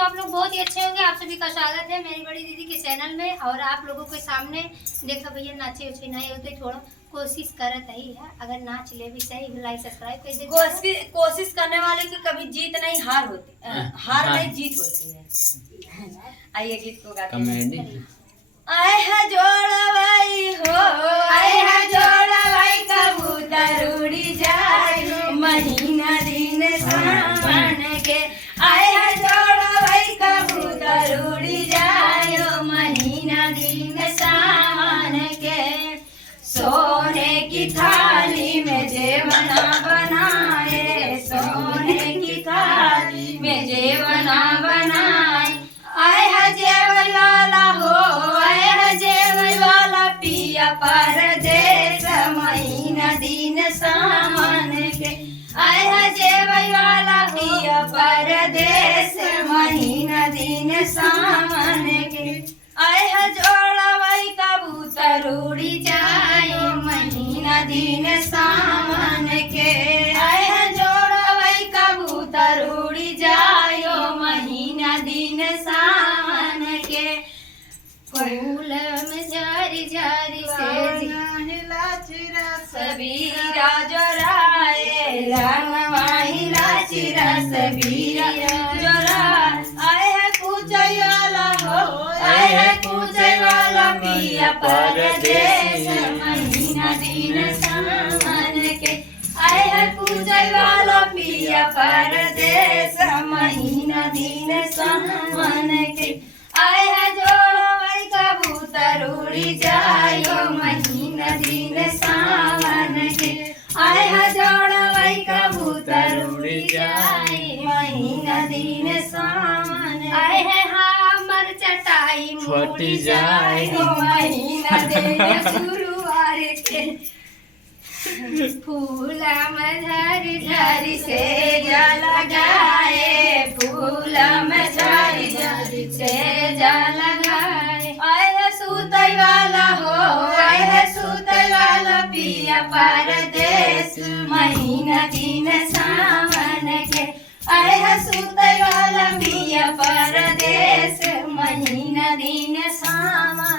हूँ आप लोग बहुत ही अच्छे होंगे। आप सभी का स्वागत है मेरी बड़ी दीदी के चैनल में। और आप लोगों के सामने देखा भैया नाचे उचे नहीं होते, थोड़ा कोशिश करत ही है। अगर नाच ले भी सही, लाइक सब्सक्राइब कर दे। कोशिश करने वाले की कभी जीत नहीं हार होती, हार नहीं जीत होती है। आइए गीत को गाते हैं। आए है जोड़वाई हो, आए है जोड़वाई कबूतर उड़ी जाए महीना दिन सावन के। आए है जोड़वाई कबूतर उड़ी जाए महीना दिन सावन के। सोने की थाली में जेवना बनाए, सोने की थाली में जेवना बनाए। आए है जेवल वाला हो, आए है जेवल वाला पिया परदेस महीना दिन सावन के। आए है जेवल वाला पिया परदेस महीना दिन सावन के। आए है जोड़वाई कबूतर उड़ी जाए महीना दिन सावन के। आए है जोड़वाई कबूतर उड़ी जाए महीना दिन सावन के। फूल में जारी जारी से सबीरा जोराए रंगवाहिला चिरा सबीरा जोराए। आए है कुचई वाला हो, आए है कुचई वाला पिया परदेस महीना दिन सावन के। आए है कुचई वाला पिया परदेस महीना दिन सावन के। आए है जोड़वाई कबूतर उड़ी जायो महीना दिन सावन के। आए है जोड़वाई कबूतर उड़ी जाए महीना दिन सावन। आए है हमर चटाई छोटी जाए महीना दिन शुरुआर के। फूल में झरी झरी से जल लगाए, फूल में झरी झरी से जल लगाए। आए है सूतई वाला हो, आए है सूतई वाला पिया परदेस महीना दिन सावन के। आए है सूतई वाला पिया परदेस महीना दिन सावन